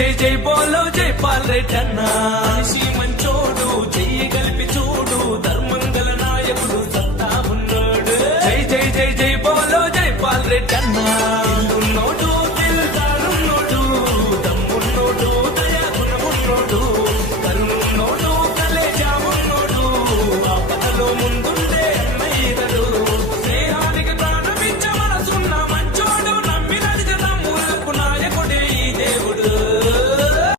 జై జై బోలో జైపాల్ రెడ్డి అన్న మనిషి మంచోడు చెయ్యి కలిపి చూడు ధర్మంగల నాయకుడు సత్తా ఉన్నాడు జై జై జై జై బోలో జైపాల్ రెడ్డి అన్న నోటు